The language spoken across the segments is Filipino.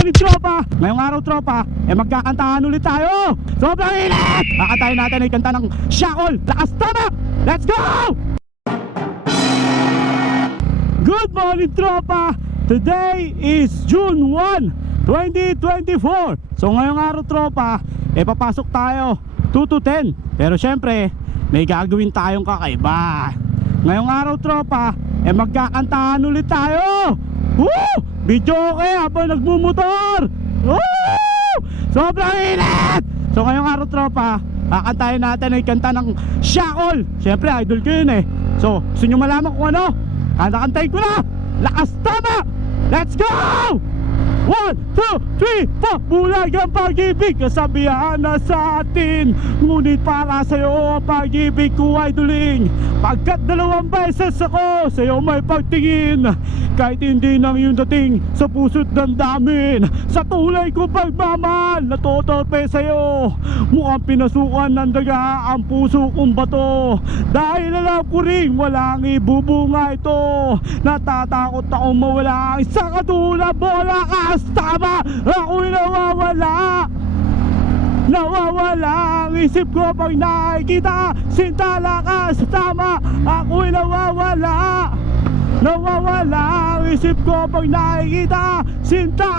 morning tropa! Ngayong araw tropa, eh magkakantahan ulit tayo! Sobrang init! Kakantahin natin ay kanta ng Shackle! Lakas tama! Let's go! Good morning tropa! Today is June 1, 2024 So ngayong araw tropa, eh papasok tayo 2 to 10 Pero syempre, may gagawin tayong kakaiba Ngayong araw tropa, eh magkakantahan ulit tayo Woo! Video okay habang nagmumotor Woo! Sobrang init! So ngayong araw tropa, kakantahin natin ay kanta ng Shackle Syempre idol ko yun eh So gusto nyo malaman kung ano? Kanta-kantahin ko na! Lakas tama! Let's go! One, two, three, four Bulag ang pag-ibig Kasabihan na sa atin. Ngunit para sa'yo ang pag-ibig ko ay duling. Pagkat dalawang beses ako Sa'yo may pagtingin Kahit hindi nang yung dating Sa puso't damdamin. Sa tulay ko pagmamahal Natotolpe sa'yo. Mukhang pinasukan ng daga Ang puso kong bato. Dahil alam ko rin Walang ibubunga ito. Natatakot akong mawala Ang isang katulad mo. Lakas tama Ako'y nawawala. Nawawala ang isip ko pag nakikita. Sinta lakas tama. Ako'y nawawala. Nawawala ang isip ko pag nakikita. Sinta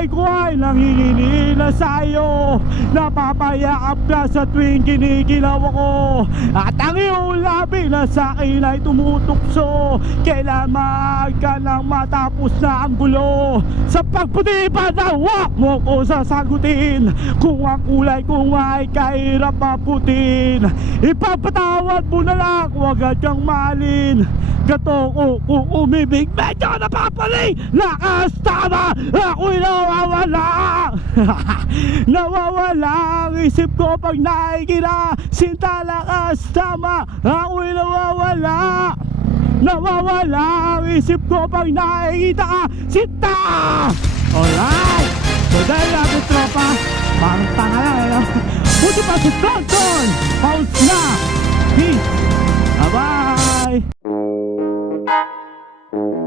mga kamay ko ay nanginginila sa'yo. Napapayakap ka sa tuwing kinikilaw ako. At ang iyong labi na sa'kin ay tumutukso. Kailangan ka nang matapos na ang gulo. Sa pagputi pa na wak mo ko sasagutin. Kung ang kulay ko ay kahirap maputin. Ipapatawad mo na lang, huwag kang malin Gato ko kung umibig. Medyo napapaling Lakas tama. Ako'y nawawala. Nawawala ang isip ko pag nakikita Sinta lakas tama. Ako'y nawawala. Nawawala ang isip ko pag nakikita. Ka Sinta! Alright. So dahil natin tropa Parang tanga lang eh no? Buti pa si Pause na Mm-hmm.